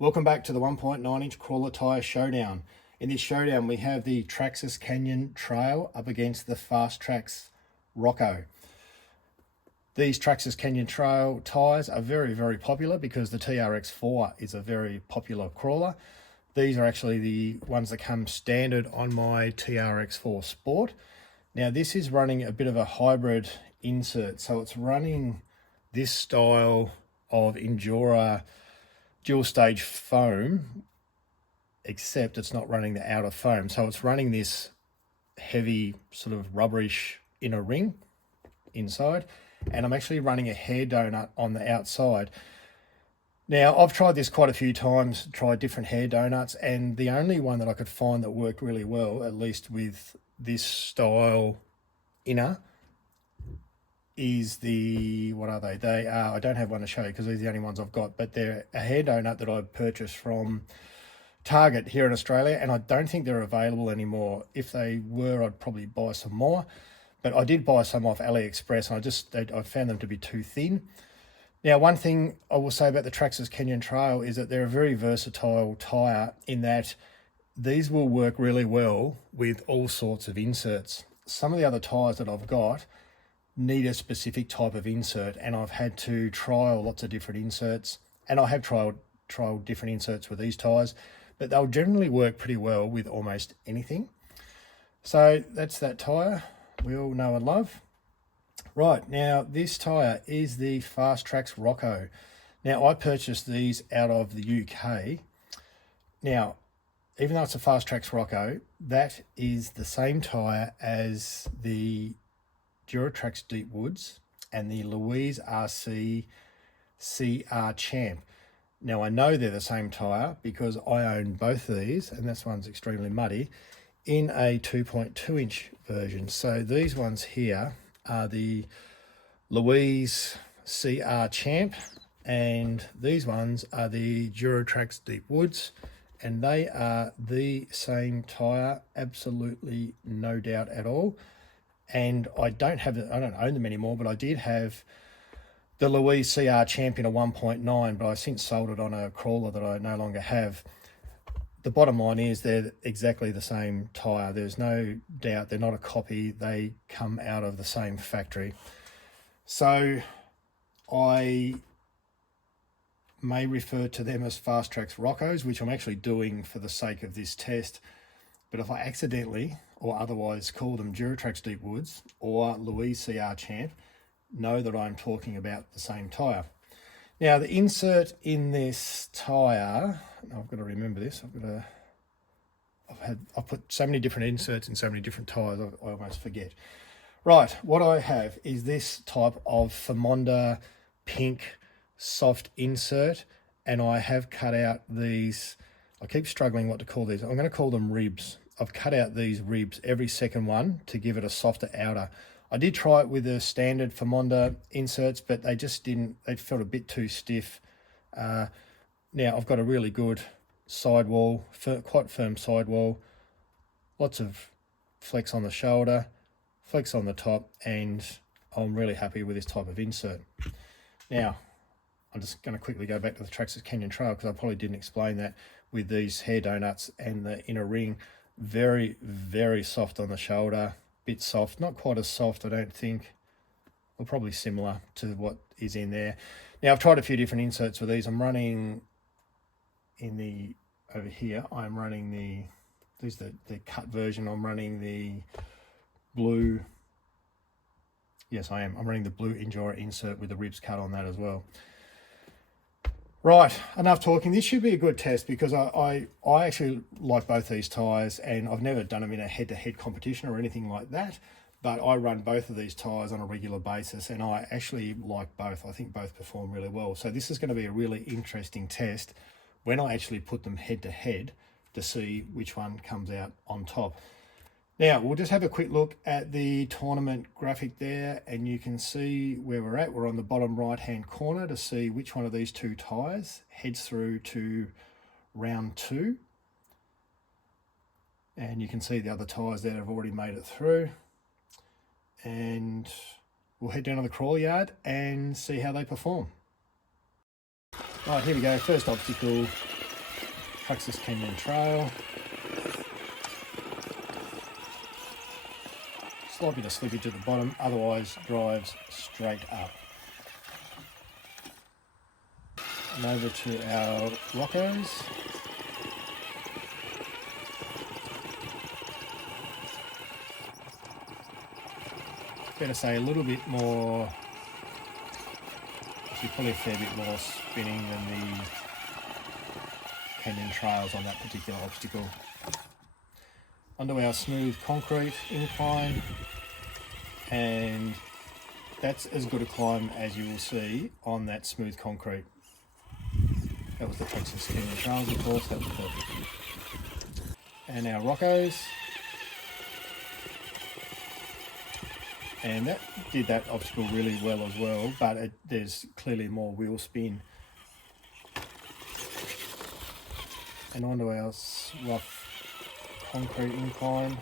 Welcome back to the 1.9 inch crawler Tyre Showdown. In this showdown we have the Traxxas Canyon Trail up against the Fastrax Rocko. These Traxxas Canyon Trail tyres are very popular because the TRX4 is a very popular crawler. These are actually the ones that come standard on my TRX4 Sport. Now this is running a bit of a hybrid insert, so it's running this style of Endura dual stage foam, except it's not running the outer foam. So it's running this heavy sort of rubberish inner ring inside, and I'm actually running a hair donut on the outside. Now I've tried this quite a few times, tried different hair donuts, and the only one that I could find that worked really well, at least with this style inner, is the, what are they? They are, I don't have one to show you because these are the only ones I've got, but they're a hair donut that I purchased from Target here in Australia, and I don't think they're available anymore. If they were, I'd probably buy some more, but I did buy some off AliExpress, and I found them to be too thin. Now, one thing I will say about the Traxxas Canyon Trail is that they're a very versatile tyre in that these will work really well with all sorts of inserts. Some of the other tyres that I've got need a specific type of insert, and I've had to trial lots of different inserts, and I have trialed different inserts with these tyres, but they'll generally work pretty well with almost anything. So that's that tyre we all know and love. Right, now this tyre is the Fastrax Rocko. Now I purchased these out of the UK. Now, even though it's a Fastrax Rocko, that is the same tyre as the Duratrax Deep Woods and the Louise RC CR Champ. Now I know they're the same tyre because I own both of these, and this one's extremely muddy, in a 2.2 inch version. So these ones here are the Louise CR Champ, and these ones are the Duratrax Deep Woods, and they are the same tyre, absolutely no doubt at all. And I don't own them anymore, but I did have the Louise CR Champion, a 1.9, but I since sold it on a crawler that I no longer have. The bottom line is they're exactly the same tyre. There's no doubt they're not a copy. They come out of the same factory. So I may refer to them as Fastrax Rockos, which I'm actually doing for the sake of this test. But if I accidentally or otherwise call them Duratrax Deep Woods or Louise CR Champ, know that I'm talking about the same tyre. Now the insert in this tyre, I've got to remember this, I've put so many different inserts in so many different tyres, I almost forget. Right, what I have is this type of Famonda pink soft insert, and I have cut out these, I keep struggling what to call these, I'm going to call them ribs. I've cut out these ribs, every second one, to give it a softer outer. I did try it with the standard Famonda inserts, but they just didn't, they felt a bit too stiff. Now I've got a really good sidewall, quite firm sidewall, lots of flex on the shoulder, flex on the top, and I'm really happy with this type of insert. Now, I'm just going to quickly go back to the Traxxas Canyon Trail because I probably didn't explain that with these hair donuts and the inner ring. Very soft on the shoulder, bit soft, not quite as soft I don't think, or probably similar to what is in there. Now I've tried a few different inserts with these. I'm running in the, over here, I'm running the, this is the cut version. I'm running the blue, yes I am, I'm running the blue Endura insert with the ribs cut on that as well. Right, enough talking. This should be a good test because I actually like both these tyres, and I've never done them in a head-to-head competition or anything like that, but I run both of these tyres on a regular basis, and I actually like both. I think both perform really well. So this is going to be a really interesting test when I actually put them head-to-head to see which one comes out on top. Now, we'll just have a quick look at the tournament graphic there, and you can see where we're at. We're on the bottom right-hand corner to see which one of these two tyres heads through to round 2. And you can see the other tyres there have already made it through. And we'll head down to the crawl yard and see how they perform. Right, here we go. First obstacle Traxxas Canyon Trail. Slight bit of slippage at the bottom, otherwise drives straight up. And over to our Rockos. Better say a little bit more, actually probably a fair bit more spinning than the Canyon Trails on that particular obstacle. Onto our smooth concrete incline, and that's as good a climb as you will see on that smooth concrete. That was the Traxxas Canyon Trails, of course, that was perfect. And our Rockos. And that did that obstacle really well as well, but there's clearly more wheel spin. And onto our rough concrete incline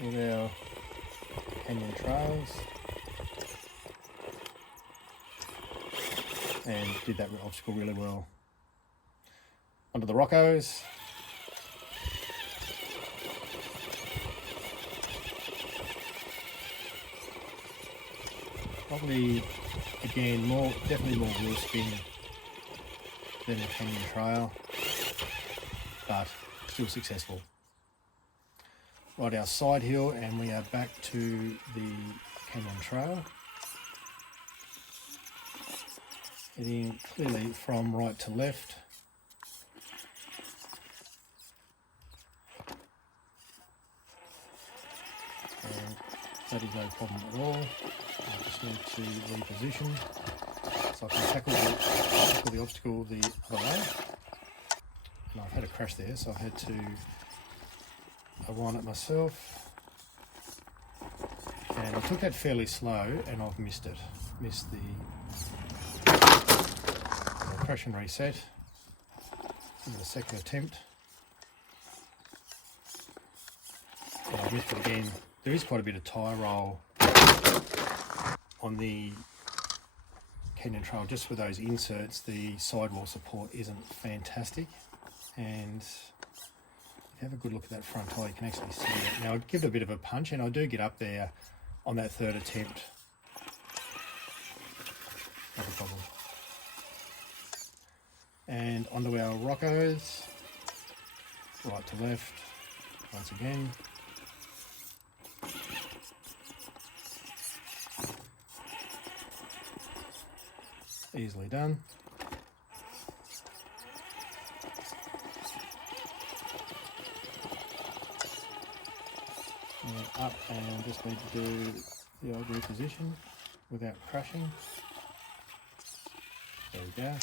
with our Canyon Trails. And did that obstacle really well. Onto the Rockos. Probably, again, definitely more wheel spin than the Canyon Trail, but still successful. Right, our side hill, and we are back to the Canyon Trail. Heading clearly from right to left. And that is no problem at all. I just need to reposition so I can tackle the obstacle the other way. And I've had a crash there, so I've had to align it myself. And I took that fairly slow and I've missed it. Missed the crash and reset. Give it a second attempt. And I've missed it again. There is quite a bit of tyre roll on the Canyon Trail, just with those inserts. The sidewall support isn't fantastic, and if you have a good look at that front tyre, you can actually see it. Now I give it a bit of a punch, and I do get up there on that third attempt. Not a problem. And onto our Rockos, right to left, once again. Easily done. And up, and just need to do the old reposition without crashing. There we go.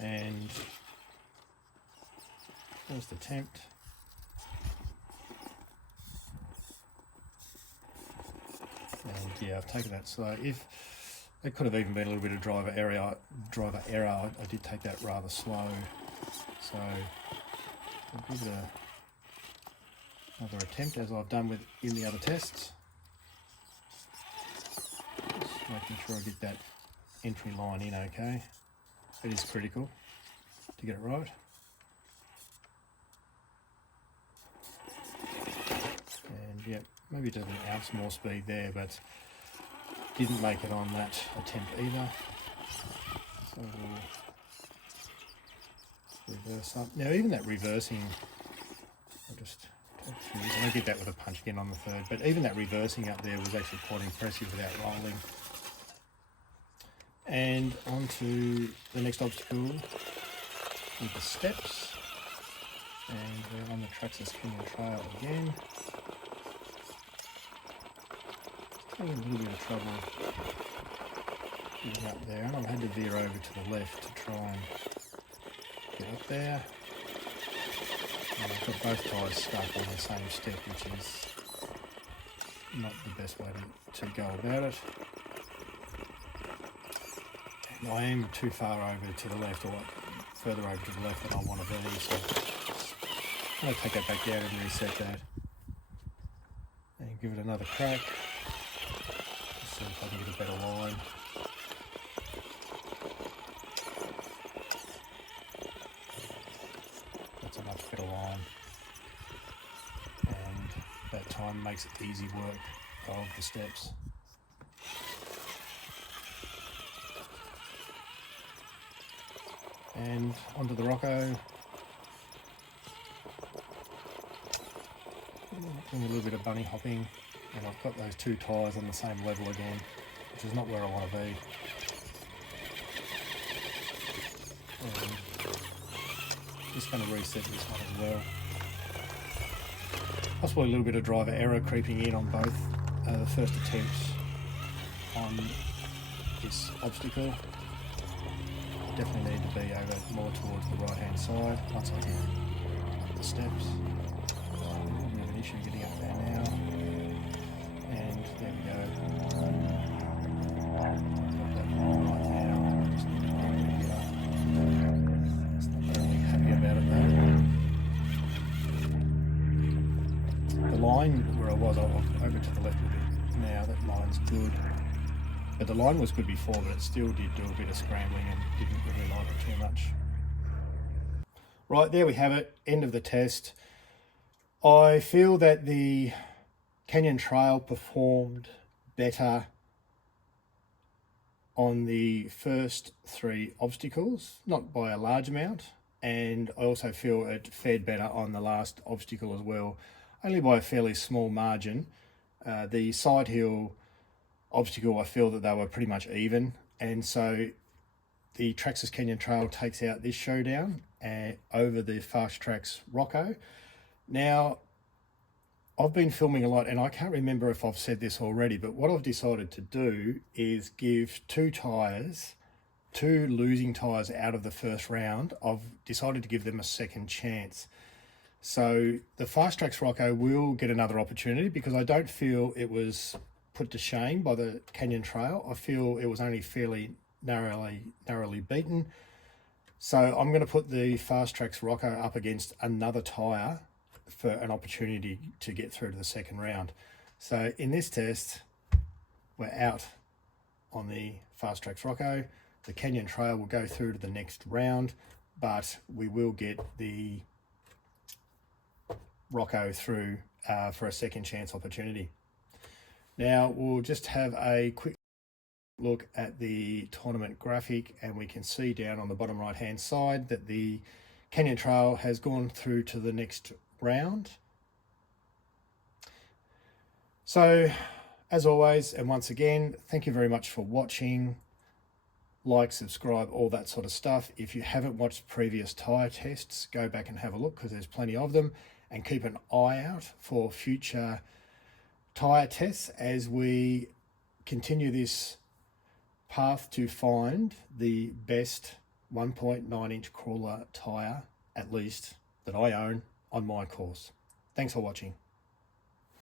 And first attempt. And yeah, I've taken that slow. If it could have even been a little bit of driver error. I did take that rather slow, so I'll give it another attempt, as I've done in the other tests. Just making sure I get that entry line in okay. It is critical to get it right. And yeah, maybe it does an ounce more speed there, but didn't make it on that attempt either. So we'll reverse up. Now even that reversing, I'll just talk through this, and I'll get that with a punch again on the third, but even that reversing up there was actually quite impressive without rolling. And on to the next obstacle with the steps. And we're on the Traxxas Canyon Trail again. Having a little bit of trouble getting up there, and I've had to veer over to the left to try and get up there. And I've got both tyres stuck on the same step, which is not the best way to go about it. And I am too far over to the left, or further over to the left than I want to be, so I'm going to take that back down and reset that. And give it another crack. See if I can get a better line. That's a much better line, and that time makes it easy work of the steps. And onto the Rocko. Doing a little bit of bunny hopping, and I've got those two tyres on the same level again, which is not where I want to be. And just going to reset this one as well. Possibly a little bit of driver error creeping in on both the first attempts on this obstacle. I definitely need to be over more towards the right hand side once I get up the steps. We have an issue getting up there now, and there we go. Got that right now. Just need to bring it up. It's not really happy about it though. The line where I was, I'll over to the left a bit now. That line's good. But the line was good before, but it still did do a bit of scrambling and didn't really like it too much. Right, there we have it, end of the test. I feel that the Canyon Trail performed better on the first three obstacles, not by a large amount, and I also feel it fared better on the last obstacle as well, only by a fairly small margin. The side hill obstacle, I feel that they were pretty much even, and so the Traxxas Canyon Trail takes out this showdown over the Fastrax Rocko. Now, I've been filming a lot, and I can't remember if I've said this already, but what I've decided to do is give two losing tyres out of the first round. I've decided to give them a second chance. So the Fastrax Rocko will get another opportunity because I don't feel it was put to shame by the Canyon Trail. I feel it was only fairly narrowly beaten. So I'm going to put the Fastrax Rocko up against another tyre for an opportunity to get through to the second round. So in this test, we're out on the Fastrax Rocko. The Canyon Trail will go through to the next round, but we will get the Rocko through for a second chance opportunity. Now we'll just have a quick look at the tournament graphic, and we can see down on the bottom right hand side that the Canyon Trail has gone through to the next round. So as always, and once again, thank you very much for watching. Like, subscribe, all that sort of stuff. If you haven't watched previous tyre tests, go back and have a look because there's plenty of them, and keep an eye out for future tyre tests as we continue this path to find the best 1.9 inch crawler tyre, at least that I own, on my course. Thanks for watching.